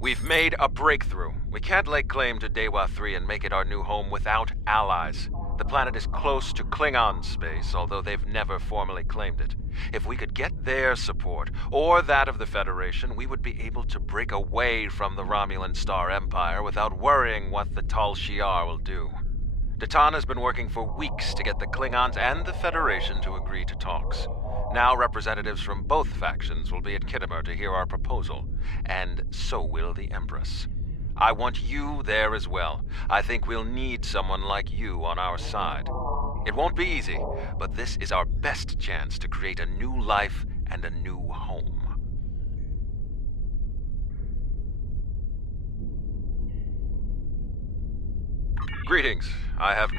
We've made a breakthrough. We can't lay claim to Dewa 3 and make it our new home without allies. The planet is close to Klingon space, although they've never formally claimed it. If we could get their support, or that of the Federation, we would be able to break away from the Romulan Star Empire without worrying what the Tal Shiar will do. Datan has been working for weeks to get the Klingons and the Federation to agree to talks. Now representatives from both factions will be at Kittimer to hear our proposal, and so will the Empress. I want you there as well. I think we'll need someone like you on our side. It won't be easy, but this is our best chance to create a new life and a new home. Greetings. I have...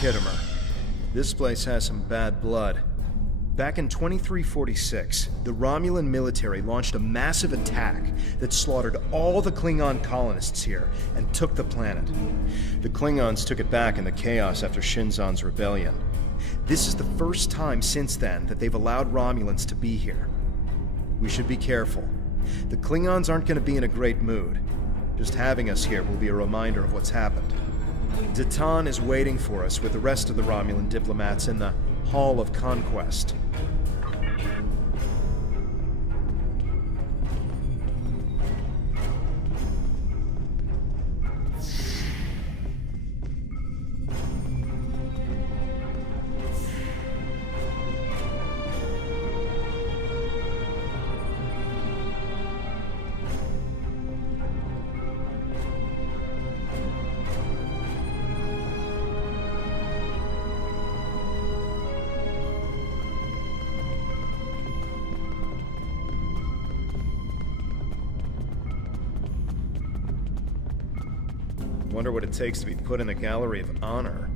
Kittimer. This place has some bad blood. Back in 2346, the Romulan military launched a massive attack that slaughtered all the Klingon colonists here and took the planet. The Klingons took it back in the chaos after Shinzon's rebellion. This is the first time since then that they've allowed Romulans to be here. We should be careful. The Klingons aren't going to be in a great mood. Just having us here will be a reminder of what's happened. Datan is waiting for us with the rest of the Romulan diplomats in the Hall of Conquest. Wonder what it takes to be put in the Gallery of Honor.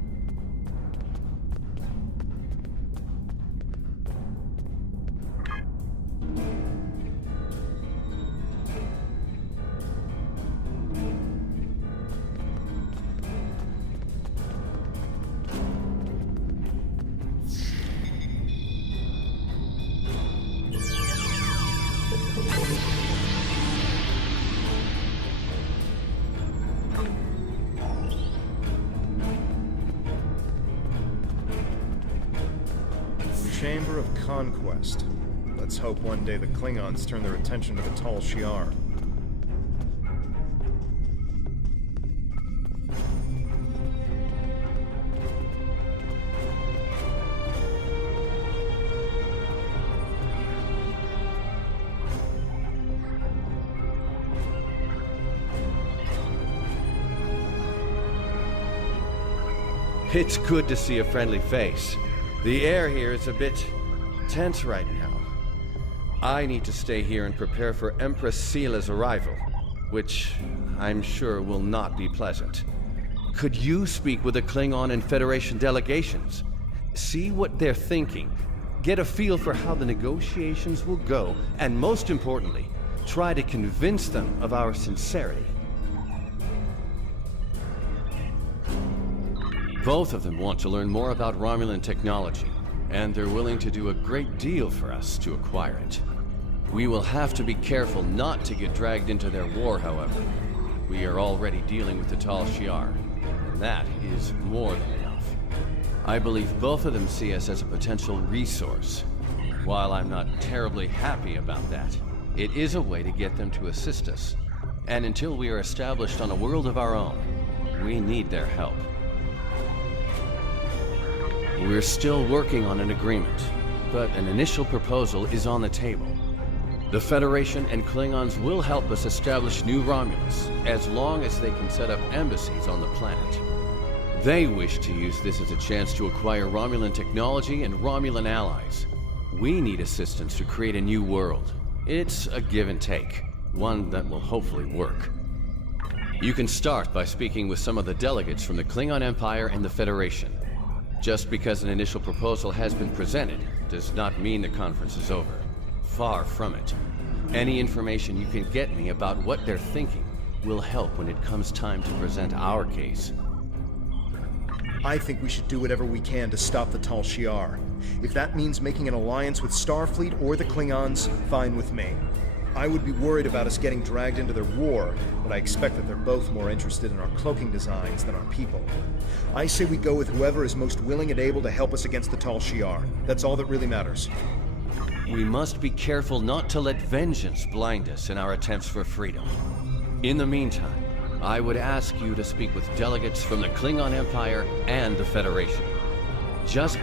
conquest. Let's hope one day the Klingons turn their attention to the Tal Shiar. It's good to see a friendly face. The air here is a bit tense right now. I need to stay here and prepare for Empress Seela's arrival, which I'm sure will not be pleasant. Could you speak with the Klingon and Federation delegations? See what they're thinking, get a feel for how the negotiations will go, and most importantly, try to convince them of our sincerity. Both of them want to learn more about Romulan technology, and they're willing to do a great deal for us to acquire it. We will have to be careful not to get dragged into their war, however. We are already dealing with the Tal Shiar, and that is more than enough. I believe both of them see us as a potential resource. While I'm not terribly happy about that, it is a way to get them to assist us. And until we are established on a world of our own, we need their help. We're still working on an agreement, but an initial proposal is on the table. The Federation and Klingons will help us establish New Romulus, as long as they can set up embassies on the planet. They wish to use this as a chance to acquire Romulan technology and Romulan allies. We need assistance to create a new world. It's a give and take, one that will hopefully work. You can start by speaking with some of the delegates from the Klingon Empire and the Federation. Just because an initial proposal has been presented does not mean the conference is over. Far from it. Any information you can get me about what they're thinking will help when it comes time to present our case. I think we should do whatever we can to stop the Tal Shiar. If that means making an alliance with Starfleet or the Klingons, fine with me. I would be worried about us getting dragged into their war, but I expect that they're both more interested in our cloaking designs than our people. I say we go with whoever is most willing and able to help us against the Tal Shiar. That's all that really matters. We must be careful not to let vengeance blind us in our attempts for freedom. In the meantime, I would ask you to speak with delegates from the Klingon Empire and the Federation. Just...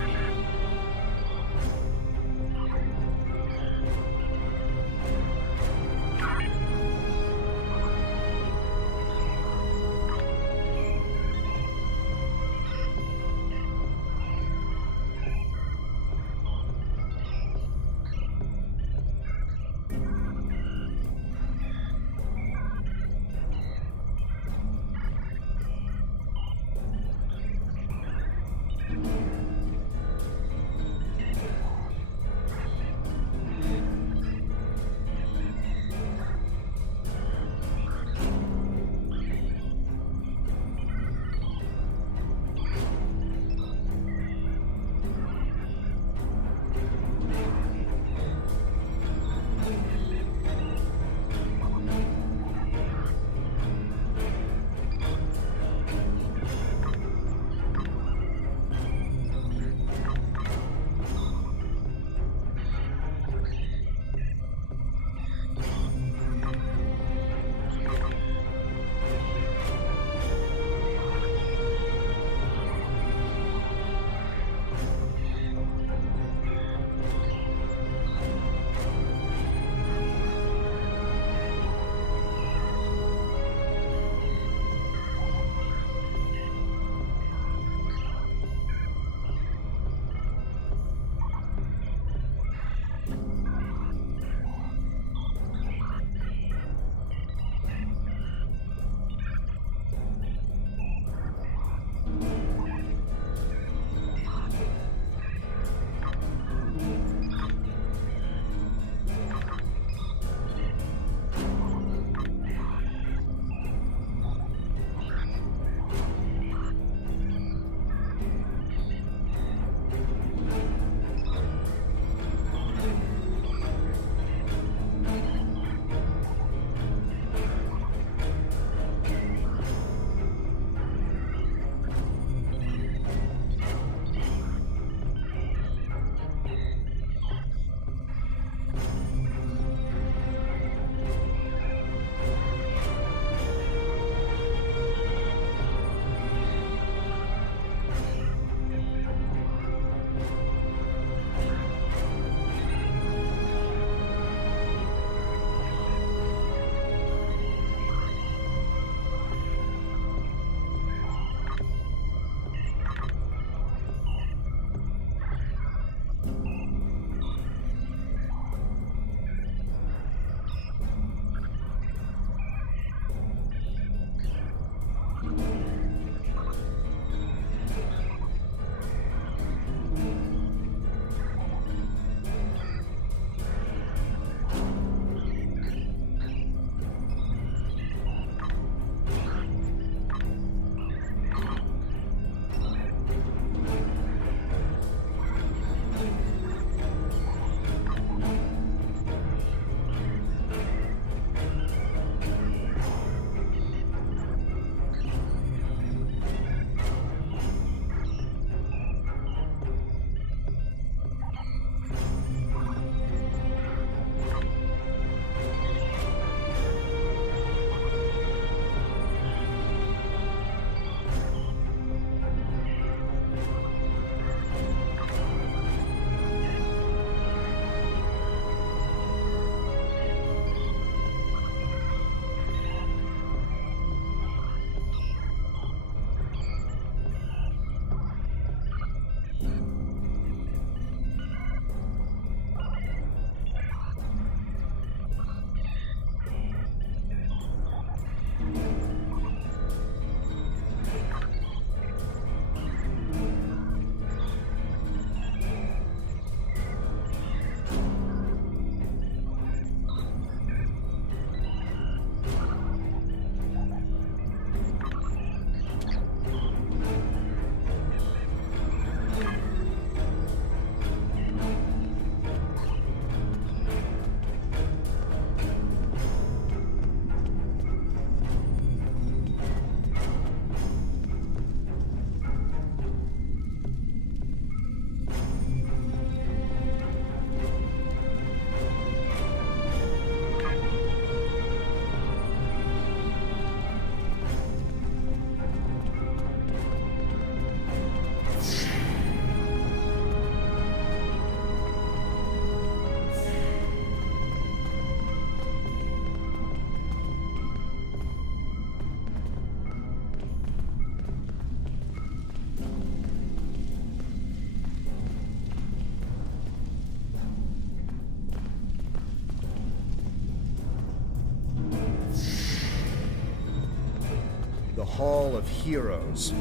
Hall of Heroes.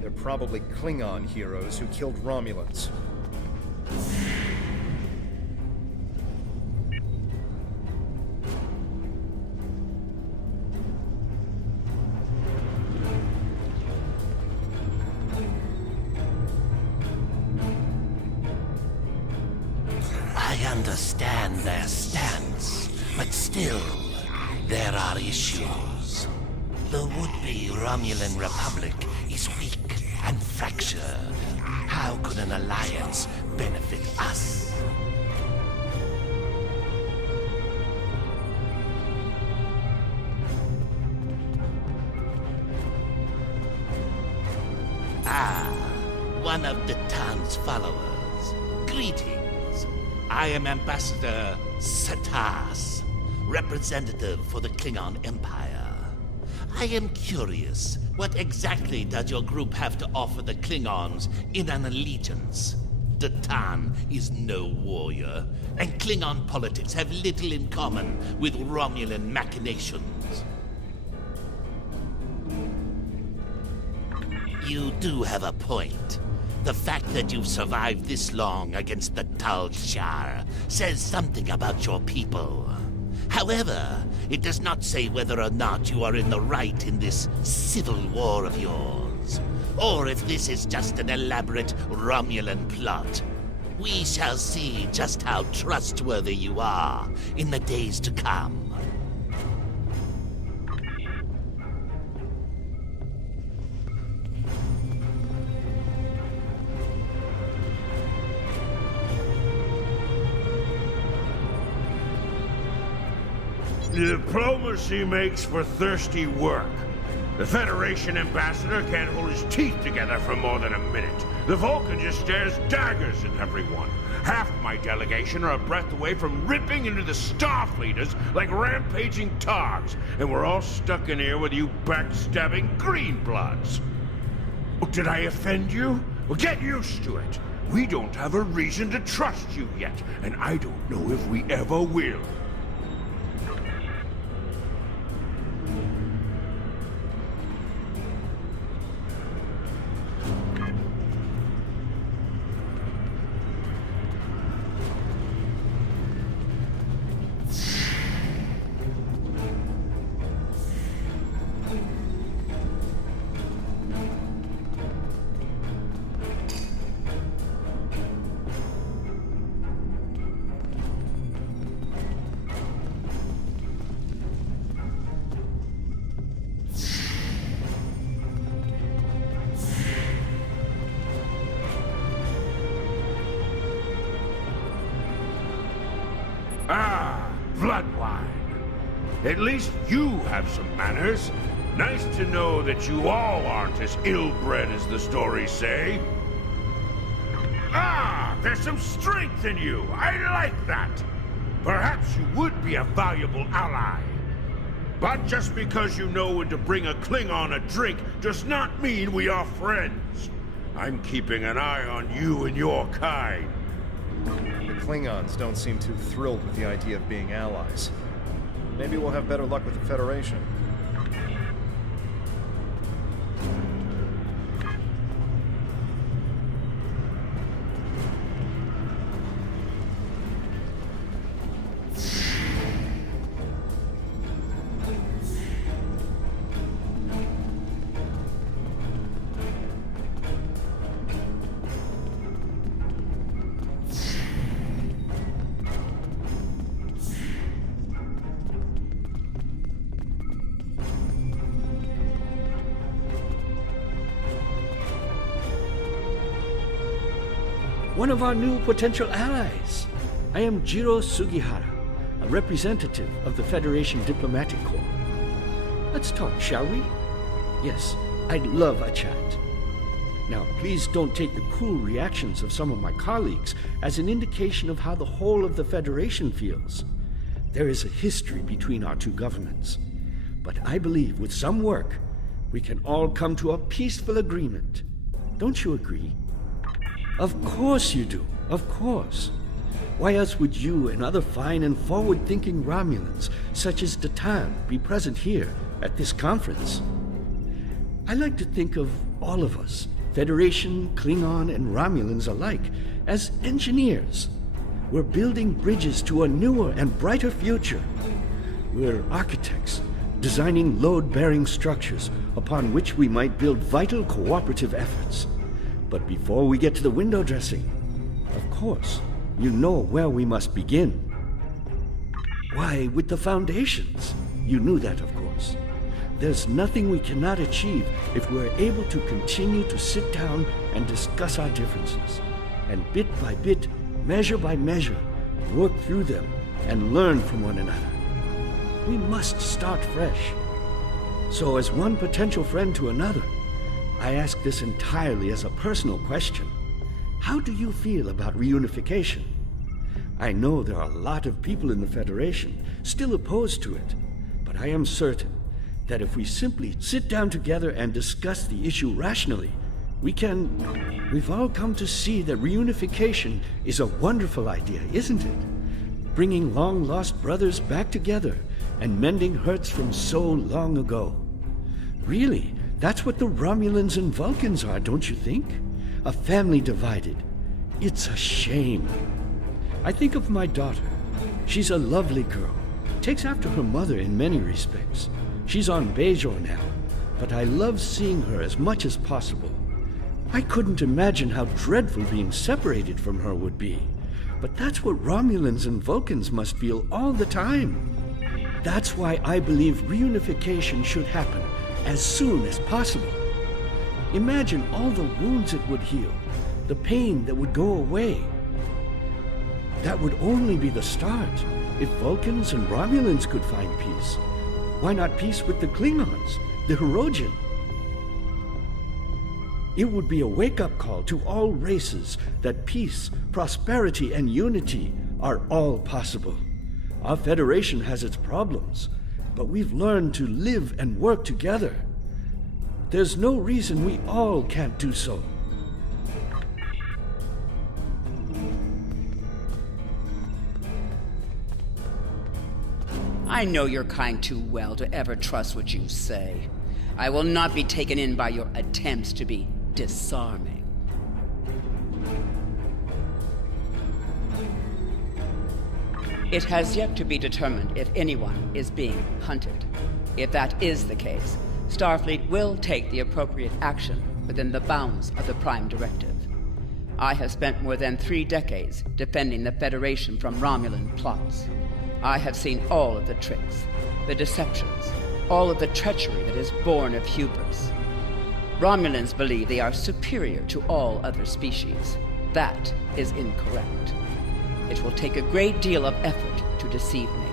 They're probably Klingon heroes who killed Romulans. I understand their stance, but still, there are issues. The would-be Romulan Republic is weak and fractured. How could an alliance benefit us? Ah, one of the town's followers. Greetings. I am Ambassador Satas, representative for the Klingon Empire. I am curious, what exactly does your group have to offer the Klingons in an allegiance? Datan is no warrior, and Klingon politics have little in common with Romulan machinations. You do have a point. The fact that you've survived this long against the Tal Shar says something about your people. However, it does not say whether or not you are in the right in this civil war of yours, or if this is just an elaborate Romulan plot. We shall see just how trustworthy you are in the days to come. Diplomacy makes for thirsty work. The Federation ambassador can't hold his teeth together for more than a minute. The Vulcan just stares daggers at everyone. Half my delegation are a breath away from ripping into the Starfleeters like rampaging togs, and we're all stuck in here with you backstabbing greenbloods. Oh, did I offend you? Well, get used to it. We don't have a reason to trust you yet, and I don't know if we ever will. Ah, blood wine. At least you have some manners. Nice to know that you all aren't as ill-bred as the stories say. Ah, there's some strength in you. I like that. Perhaps you would be a valuable ally. But just because you know when to bring a Klingon a drink does not mean we are friends. I'm keeping an eye on you and your kind. The Klingons don't seem too thrilled with the idea of being allies. Maybe we'll have better luck with the Federation. One of our new potential allies. I am Jiro Sugihara, a representative of the Federation Diplomatic Corps. Let's talk, shall we? Yes, I'd love a chat. Now, please don't take the cool reactions of some of my colleagues as an indication of how the whole of the Federation feels. There is a history between our two governments. But I believe with some work, we can all come to a peaceful agreement. Don't you agree? Of course you do, of course. Why else would you and other fine and forward-thinking Romulans, such as Datan, be present here at this conference? I like to think of all of us, Federation, Klingon, and Romulans alike, as engineers. We're building bridges to a newer and brighter future. We're architects, designing load-bearing structures upon which we might build vital cooperative efforts. But before we get to the window dressing, of course, you know where we must begin. Why, with the foundations. You knew that, of course. There's nothing we cannot achieve if we're able to continue to sit down and discuss our differences, and bit by bit, measure by measure, work through them and learn from one another. We must start fresh. So as one potential friend to another, I ask this entirely as a personal question. How do you feel about reunification? I know there are a lot of people in the Federation still opposed to it, but I am certain that if we simply sit down together and discuss the issue rationally, we've all come to see that reunification is a wonderful idea, isn't it? Bringing long-lost brothers back together and mending hurts from so long ago. Really, that's what the Romulans and Vulcans are, don't you think? A family divided. It's a shame. I think of my daughter. She's a lovely girl. Takes after her mother in many respects. She's on Bajor now, but I love seeing her as much as possible. I couldn't imagine how dreadful being separated from her would be. But that's what Romulans and Vulcans must feel all the time. That's why I believe reunification should happen as soon as possible. Imagine all the wounds it would heal, the pain that would go away. That would only be the start. If Vulcans and Romulans could find peace, why not peace with the Klingons, the Hirogen? It would be a wake-up call to all races that peace, prosperity, and unity are all possible. Our Federation has its problems, but we've learned to live and work together. There's no reason we all can't do so. I know your kind too well to ever trust what you say. I will not be taken in by your attempts to be disarming. It has yet to be determined if anyone is being hunted. If that is the case, Starfleet will take the appropriate action within the bounds of the Prime Directive. I have spent more than 3 decades defending the Federation from Romulan plots. I have seen all of the tricks, the deceptions, all of the treachery that is born of hubris. Romulans believe they are superior to all other species. That is incorrect. It will take a great deal of effort to deceive me.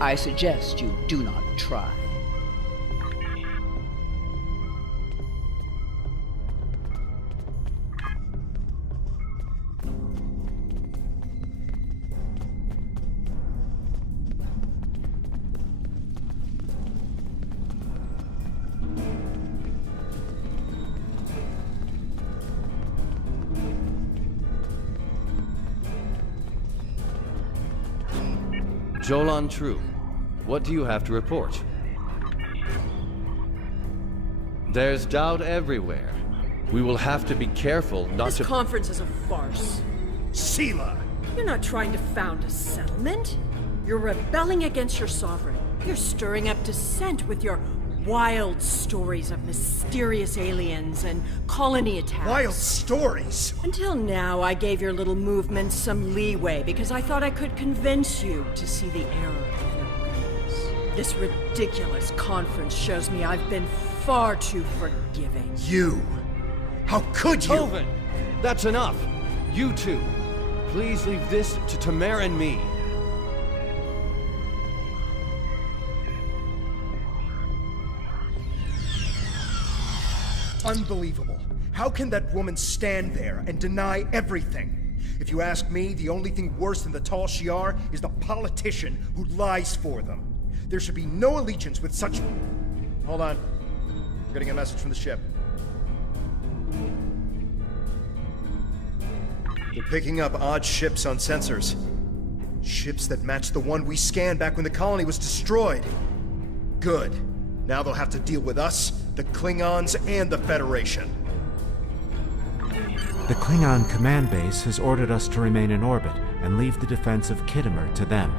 I suggest you do not try. Jolan True, what do you have to report? There's doubt everywhere. We will have to be careful not to— This conference is a farce. Sela! You're not trying to found a settlement. You're rebelling against your sovereign. You're stirring up dissent with your wild stories of mysterious aliens and colony attacks. Wild stories? Until now, I gave your little movement some leeway because I thought I could convince you to see the error of your ways. This ridiculous conference shows me I've been far too forgiving. You! How could you? Tovin! That's enough! You two! Please leave this to Tamer and me. Unbelievable. How can that woman stand there and deny everything? If you ask me, the only thing worse than the Tal Shiar is the politician who lies for them. There should be no allegiance with such— Hold on. I'm getting a message from the ship. They're picking up odd ships on sensors. Ships that match the one we scanned back when the colony was destroyed. Good. Now they'll have to deal with us, the Klingons, and the Federation. The Klingon command base has ordered us to remain in orbit and leave the defense of Khitomer to them.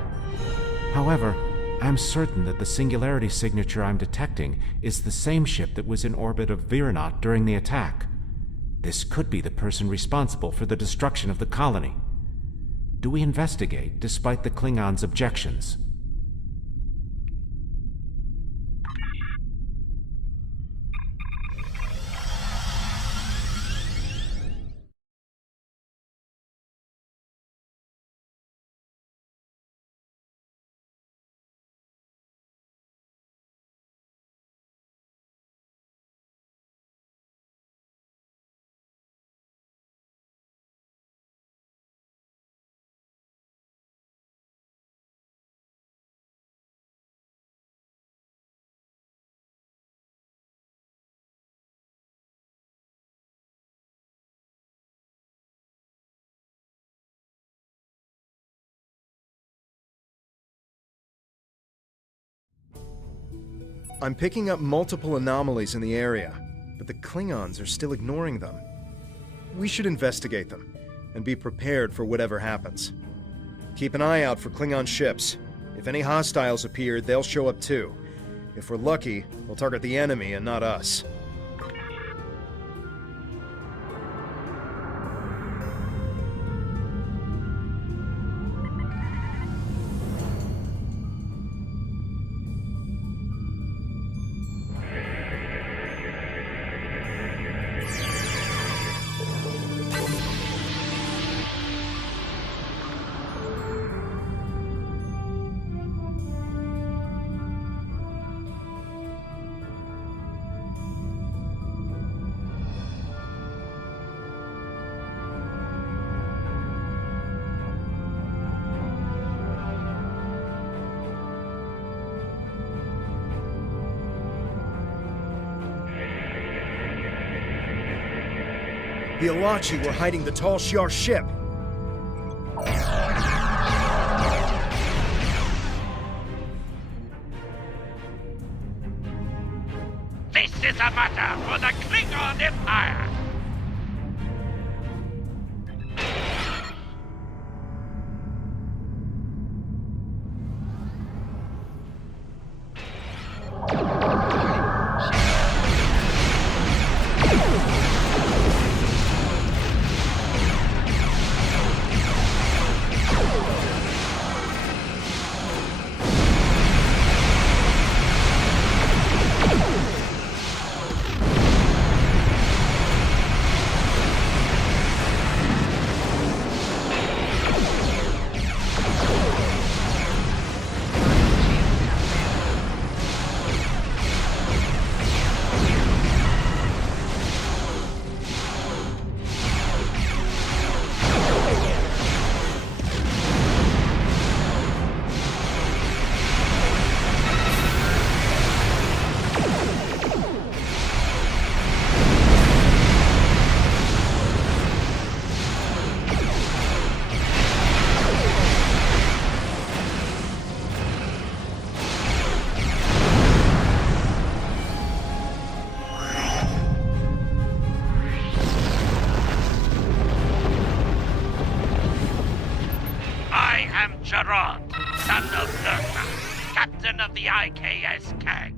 However, I'm certain that the singularity signature I'm detecting is the same ship that was in orbit of Viranot during the attack. This could be the person responsible for the destruction of the colony. Do we investigate despite the Klingons' objections? I'm picking up multiple anomalies in the area, but the Klingons are still ignoring them. We should investigate them, and be prepared for whatever happens. Keep an eye out for Klingon ships. If any hostiles appear, they'll show up too. If we're lucky, they'll target the enemy and not us. The Alachi were hiding the Tal Shiar ship. This is a matter for the Klingon Empire! Gerard, son of Nurta, captain of the IKS Kang.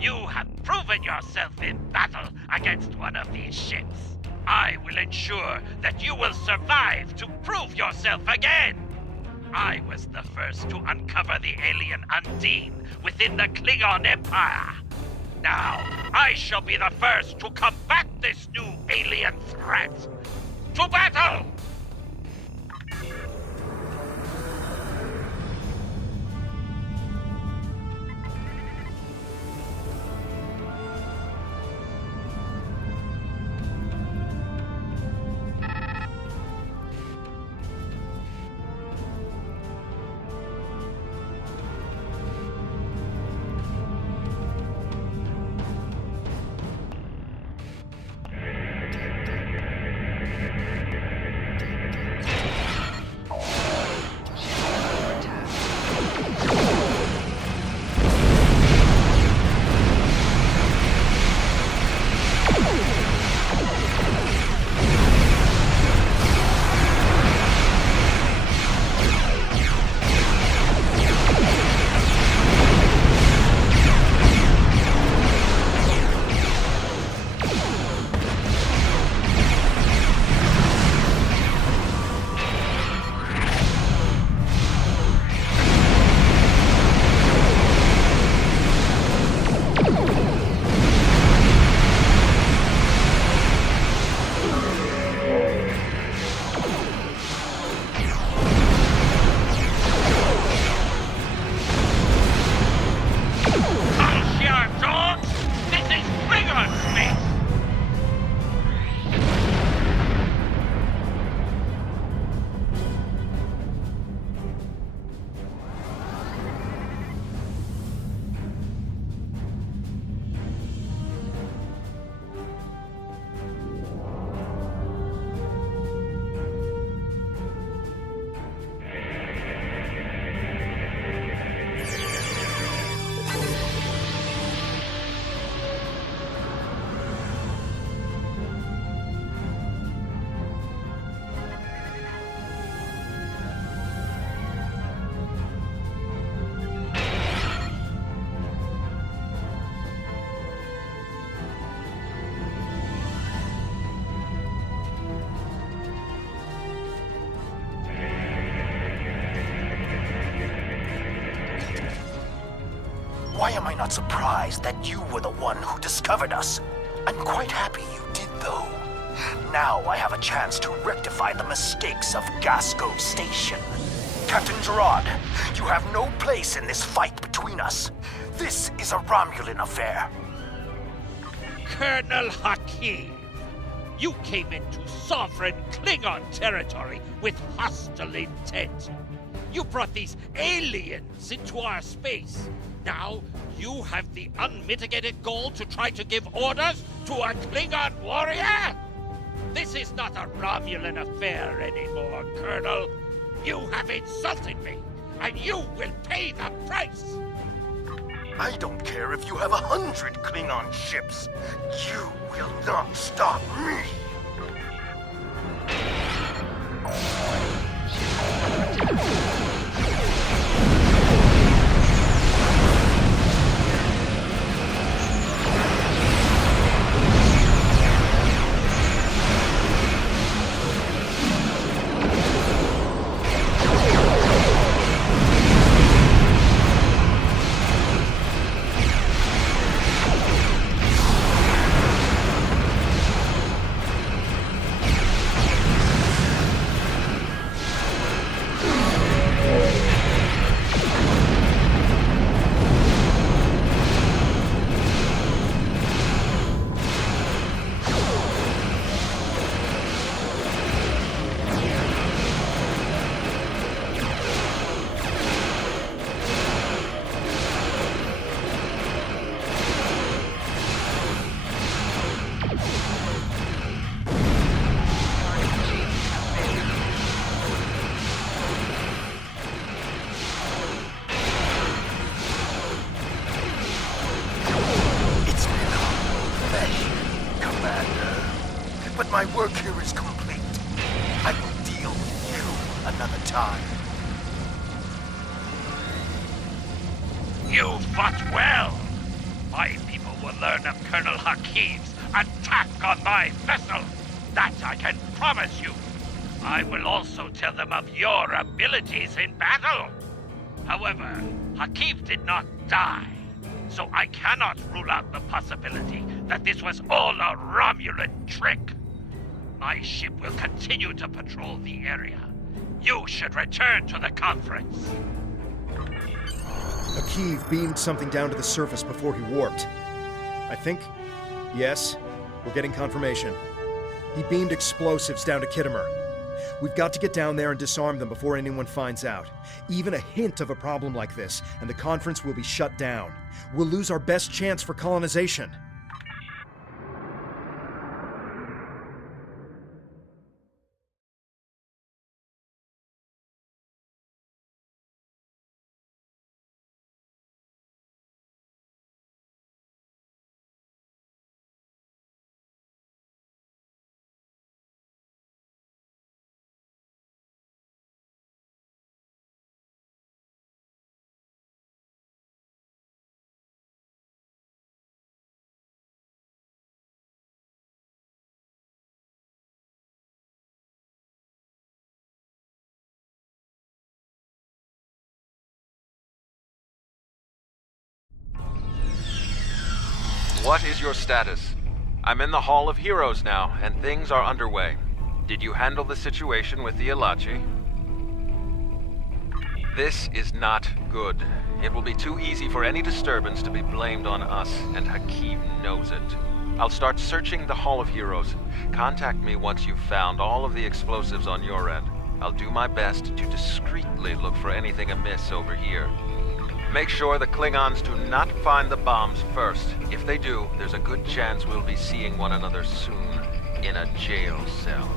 You have proven yourself in battle against one of these ships. I will ensure that you will survive to prove yourself again. I was the first to uncover the alien Undine within the Klingon Empire. Now, I shall be the first to combat this new alien threat. To battle! Why am I not surprised that you were the one who discovered us? I'm quite happy you did, though. Now I have a chance to rectify the mistakes of Gasco Station. Captain Gerard, you have no place in this fight between us. This is a Romulan affair. Colonel Hakim, you came into sovereign Klingon territory with hostile intent. You brought these aliens into our space. Now, you have the unmitigated goal to try to give orders to a Klingon warrior? This is not a Romulan affair anymore, Colonel. You have insulted me, and you will pay the price. I don't care if you have 100 Klingon ships. You will not stop me. But my work here is complete. I will deal with you another time. You fought well. My people will learn of Colonel Hakim's attack on my vessel. That I can promise you. I will also tell them of your abilities in battle. However, Hakim did not die, so I cannot rule out the possibility that this was all a Romulan trick. My ship will continue to patrol the area. You should return to the conference. Akiv beamed something down to the surface before he warped. I think... yes, we're getting confirmation. He beamed explosives down to Kittimer. We've got to get down there and disarm them before anyone finds out. Even a hint of a problem like this, and the conference will be shut down. We'll lose our best chance for colonization. What is your status? I'm in the Hall of Heroes now, and things are underway. Did you handle the situation with the Ilachi? This is not good. It will be too easy for any disturbance to be blamed on us, and Hakim knows it. I'll start searching the Hall of Heroes. Contact me once you've found all of the explosives on your end. I'll do my best to discreetly look for anything amiss over here. Make sure the Klingons do not find the bombs first. If they do, there's a good chance we'll be seeing one another soon in a jail cell.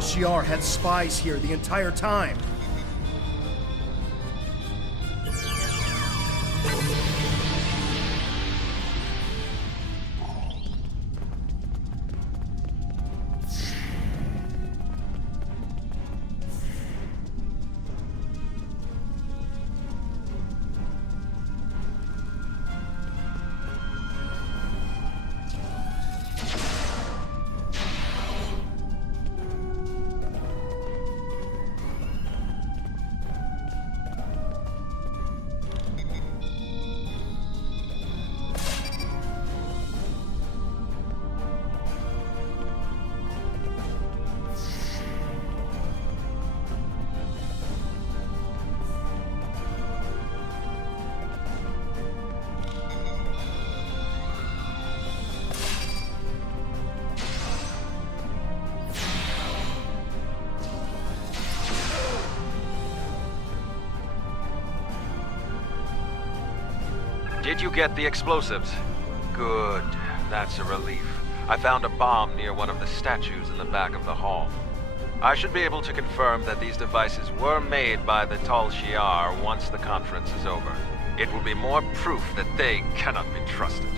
Tal Shiar had spies here the entire time. Did you get the explosives? Good. That's a relief. I found a bomb near one of the statues in the back of the hall. I should be able to confirm that these devices were made by the Tal Shiar once the conference is over. It will be more proof that they cannot be trusted.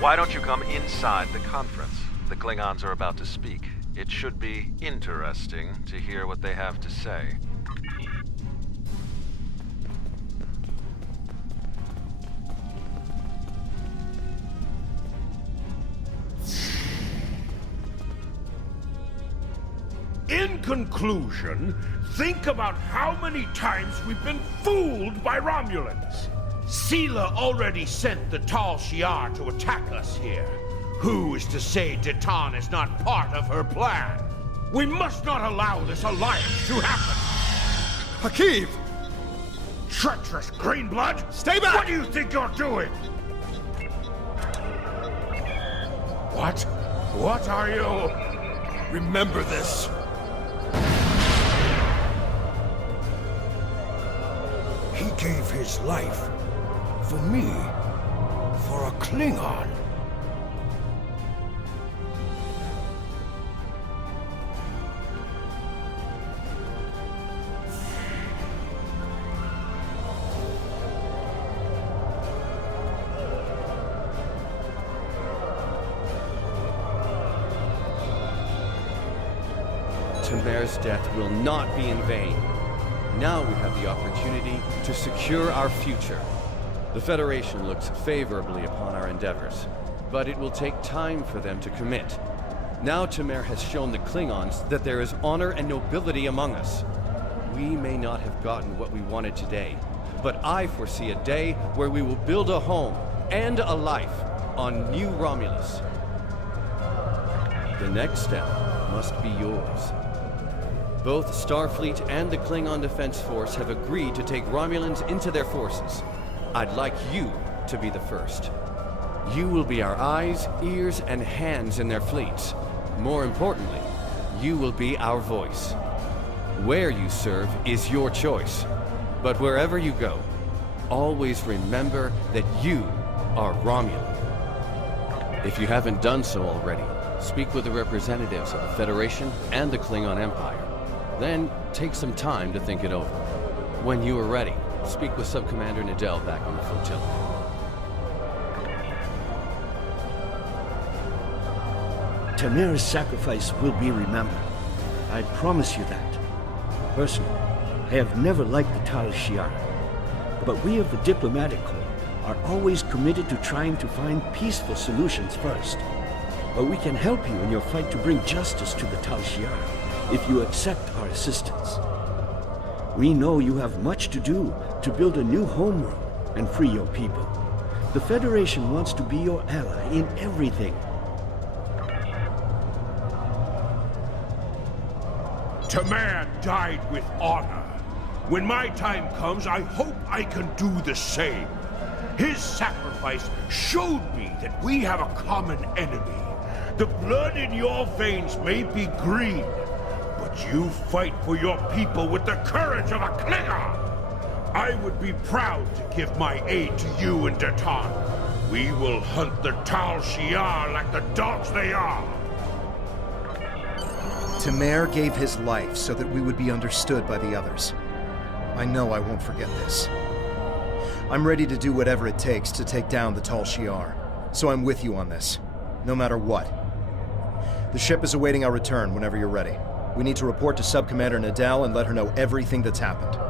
Why don't you come inside the conference? The Klingons are about to speak. It should be interesting to hear what they have to say. In conclusion, think about how many times we've been fooled by Romulans. Sela already sent the Tal Shiar to attack us here. Who is to say Titan is not part of her plan? We must not allow this alliance to happen. Hakiv! Treacherous Greenblood! Stay back! What do you think you're doing? What? What are you? Remember this. He gave his life for me, for a Klingon. Tamer's death will not be in vain. Now we have the opportunity to secure our future. The Federation looks favorably upon our endeavors, but it will take time for them to commit. Now Tamer has shown the Klingons that there is honor and nobility among us. We may not have gotten what we wanted today, but I foresee a day where we will build a home and a life on New Romulus. The next step must be yours. Both Starfleet and the Klingon Defense Force have agreed to take Romulans into their forces. I'd like you to be the first. You will be our eyes, ears, and hands in their fleets. More importantly, you will be our voice. Where you serve is your choice. But wherever you go, always remember that you are Romulan. If you haven't done so already, speak with the representatives of the Federation and the Klingon Empire. Then, take some time to think it over. When you are ready, speak with Subcommander Nadell back on the flotilla. Tamer's sacrifice will be remembered. I promise you that. Personally, I have never liked the Tal Shiar, but we of the Diplomatic Corps are always committed to trying to find peaceful solutions first. But we can help you in your fight to bring justice to the Tal Shiar, if you accept our assistance. We know you have much to do to build a new homeworld and free your people. The Federation wants to be your ally in everything. Tamer died with honor. When my time comes, I hope I can do the same. His sacrifice showed me that we have a common enemy. The blood in your veins may be green, but you fight for your people with the courage of a Klingon. I would be proud to give my aid to you and Titan. We will hunt the Tal Shiar like the dogs they are. Temer gave his life so that we would be understood by the others. I know I won't forget this. I'm ready to do whatever it takes to take down the Tal Shiar, so I'm with you on this, no matter what. The ship is awaiting our return whenever you're ready. We need to report to Sub-Commander Nadal and let her know everything that's happened.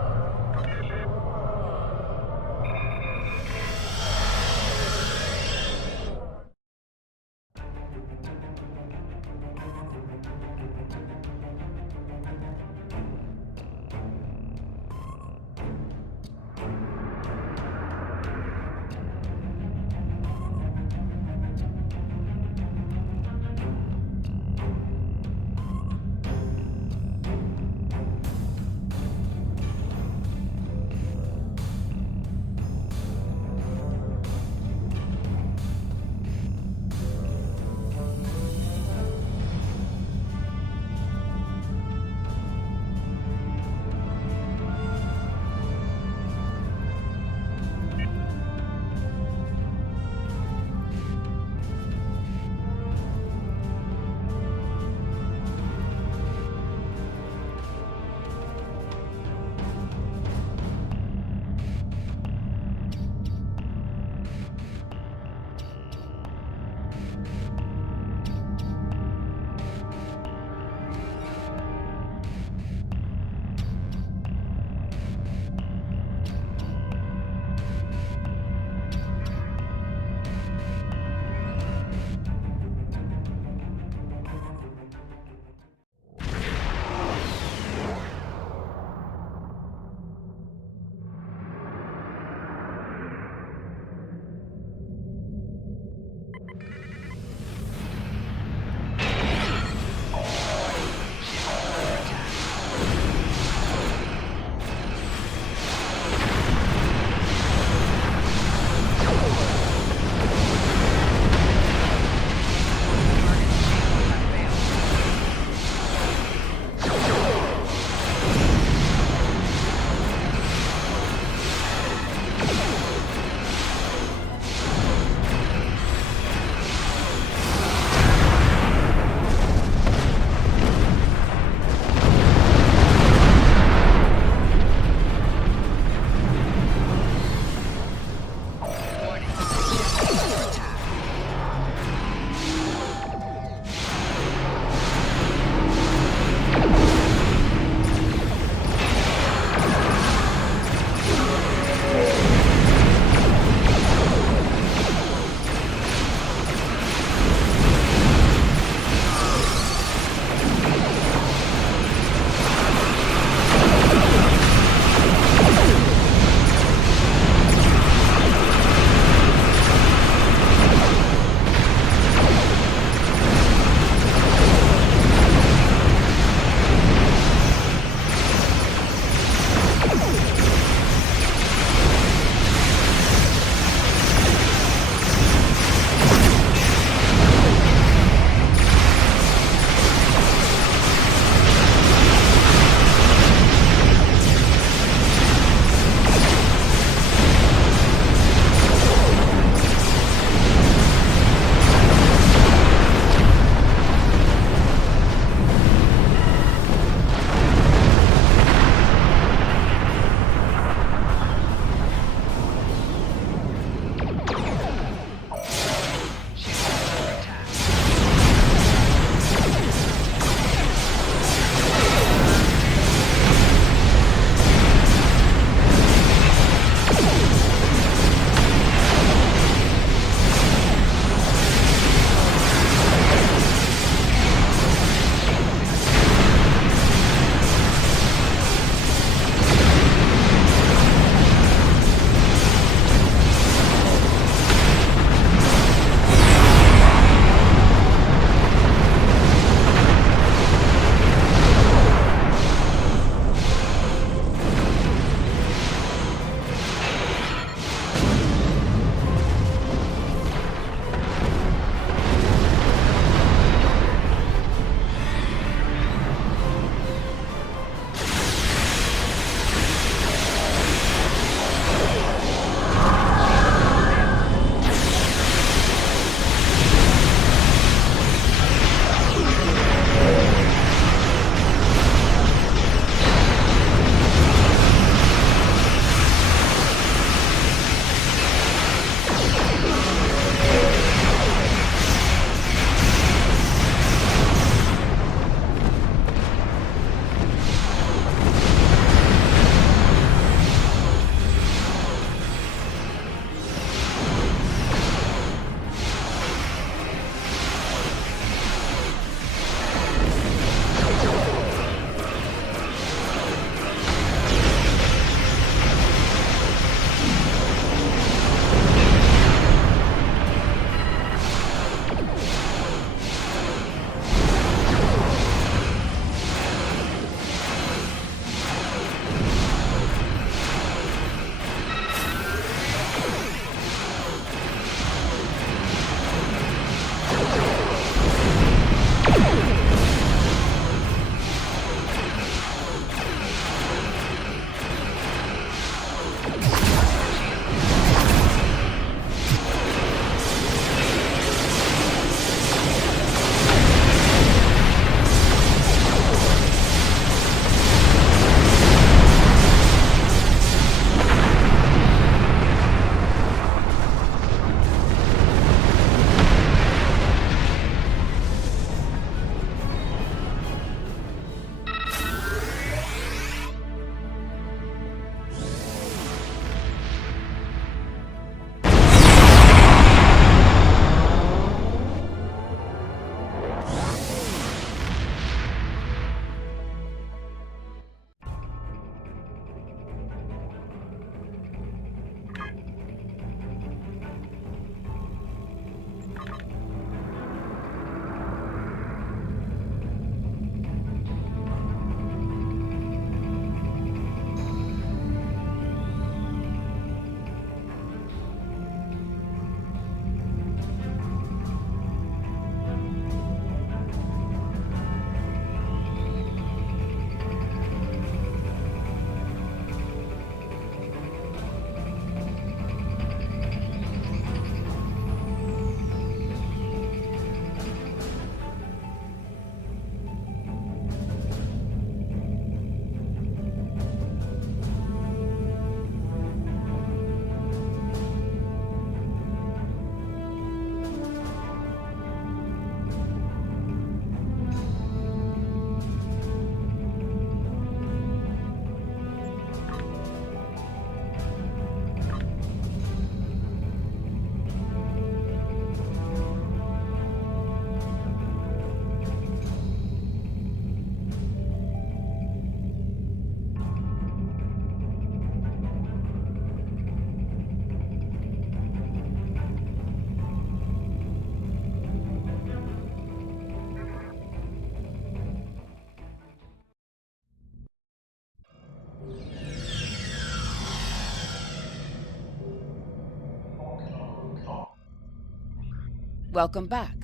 Welcome back.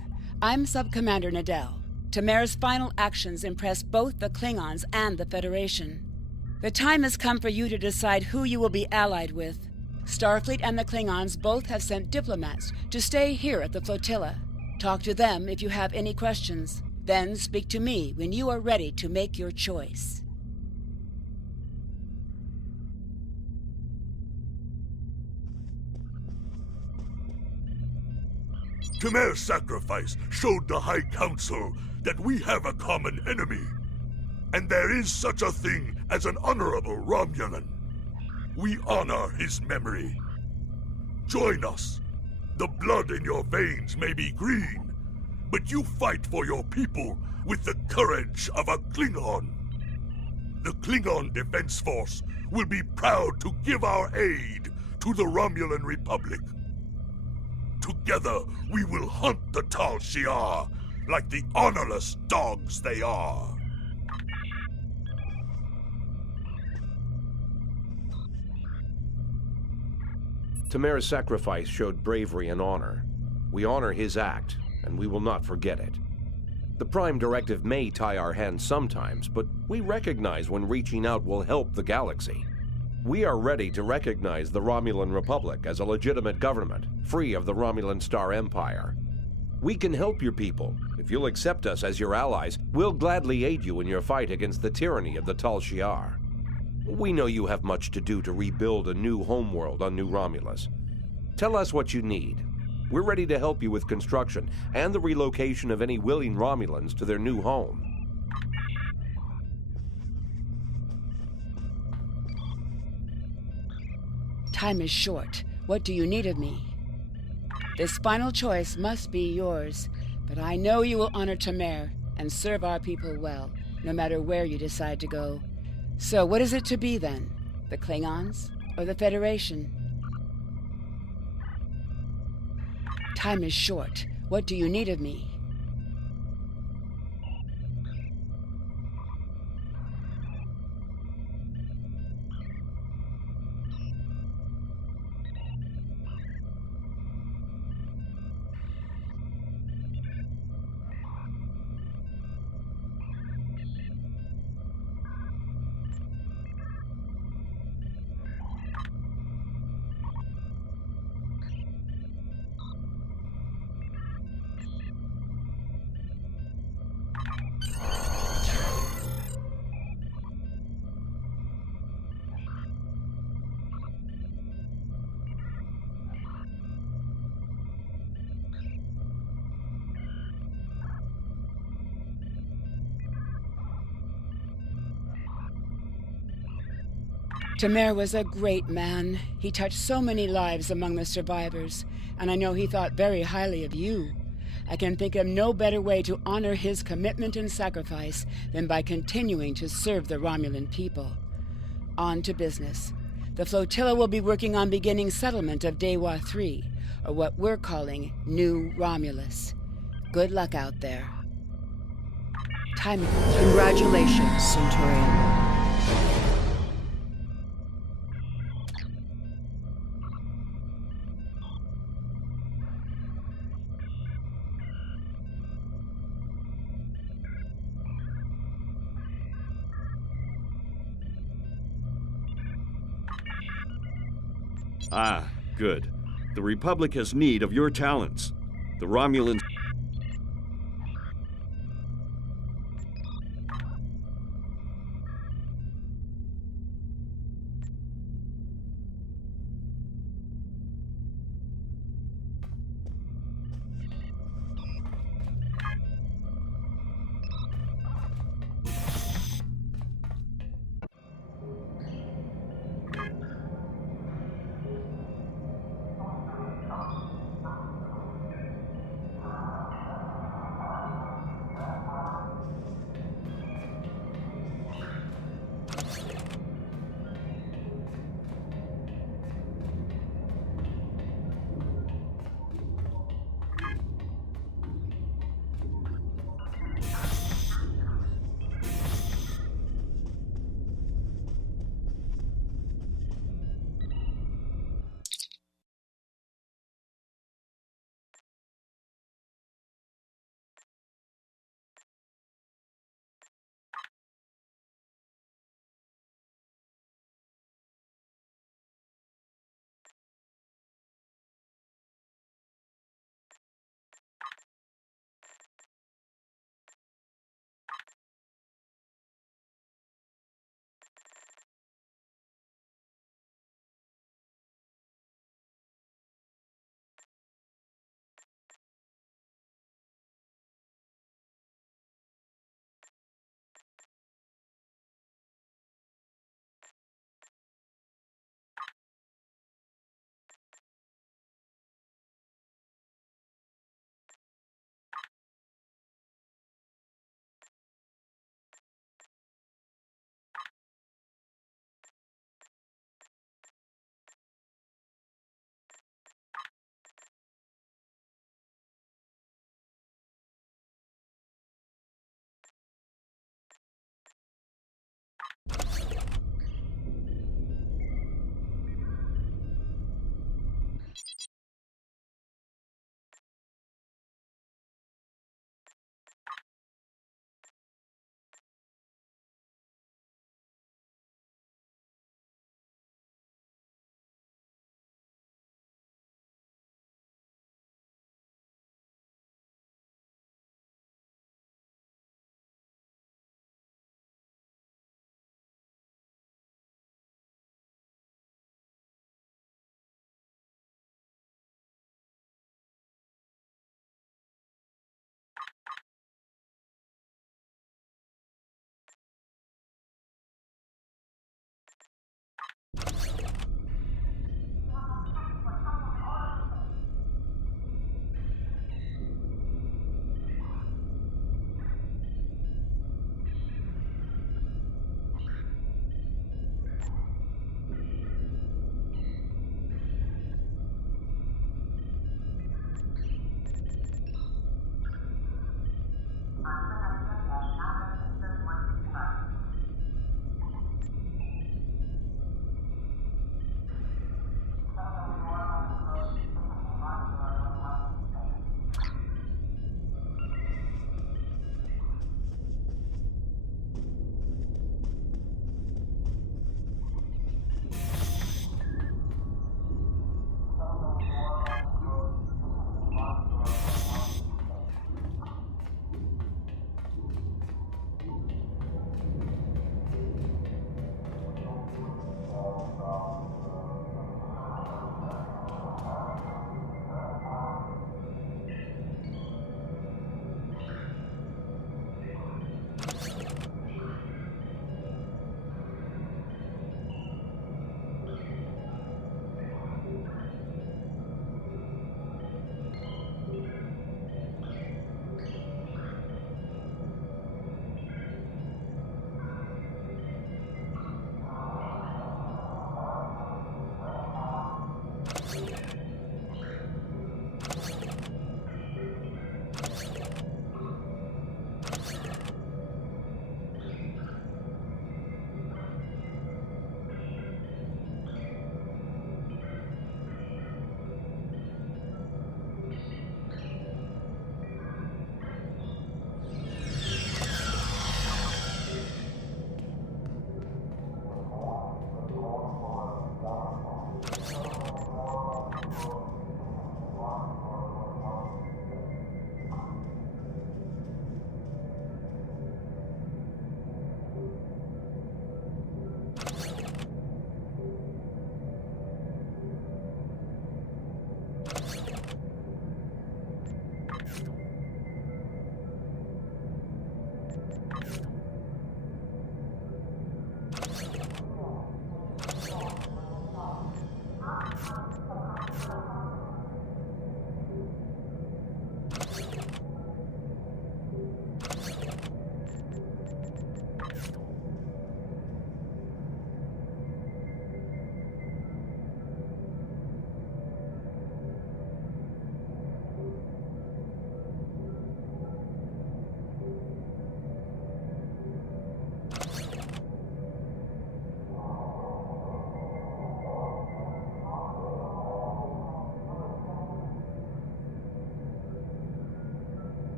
I'm Sub-Commander Nadell. Tamer's final actions impressed both the Klingons and the Federation. The time has come for you to decide who you will be allied with. Starfleet and the Klingons both have sent diplomats to stay here at the flotilla. Talk to them if you have any questions. Then speak to me when you are ready to make your choice. Tamer's sacrifice showed the High Council that we have a common enemy. And there is such a thing as an honorable Romulan. We honor his memory. Join us. The blood in your veins may be green, but you fight for your people with the courage of a Klingon. The Klingon Defense Force will be proud to give our aid to the Romulan Republic. Together, we will hunt the Tal Shiar like the honorless dogs they are. Tamer's sacrifice showed bravery and honor. We honor his act, and we will not forget it. The Prime Directive may tie our hands sometimes, but we recognize when reaching out will help the galaxy. We are ready to recognize the Romulan Republic as a legitimate government, free of the Romulan Star Empire. We can help your people. If you'll accept us as your allies, we'll gladly aid you in your fight against the tyranny of the Tal Shiar. We know you have much to do to rebuild a new homeworld on New Romulus. Tell us what you need. We're ready to help you with construction and the relocation of any willing Romulans to their new home. Time is short. What do you need of me? This final choice must be yours, but I know you will honor Tamer and serve our people well, no matter where you decide to go. So what is it to be then? The Klingons or the Federation? Time is short. What do you need of me? Tamer was a great man. He touched so many lives among the survivors, and I know he thought very highly of you. I can think of no better way to honor his commitment and sacrifice than by continuing to serve the Romulan people. On to business. The flotilla will be working on beginning settlement of Dewa 3, or what we're calling New Romulus. Good luck out there. Time. Congratulations, Centurion. Ah, good. The Republic has need of your talents. The Romulans...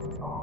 you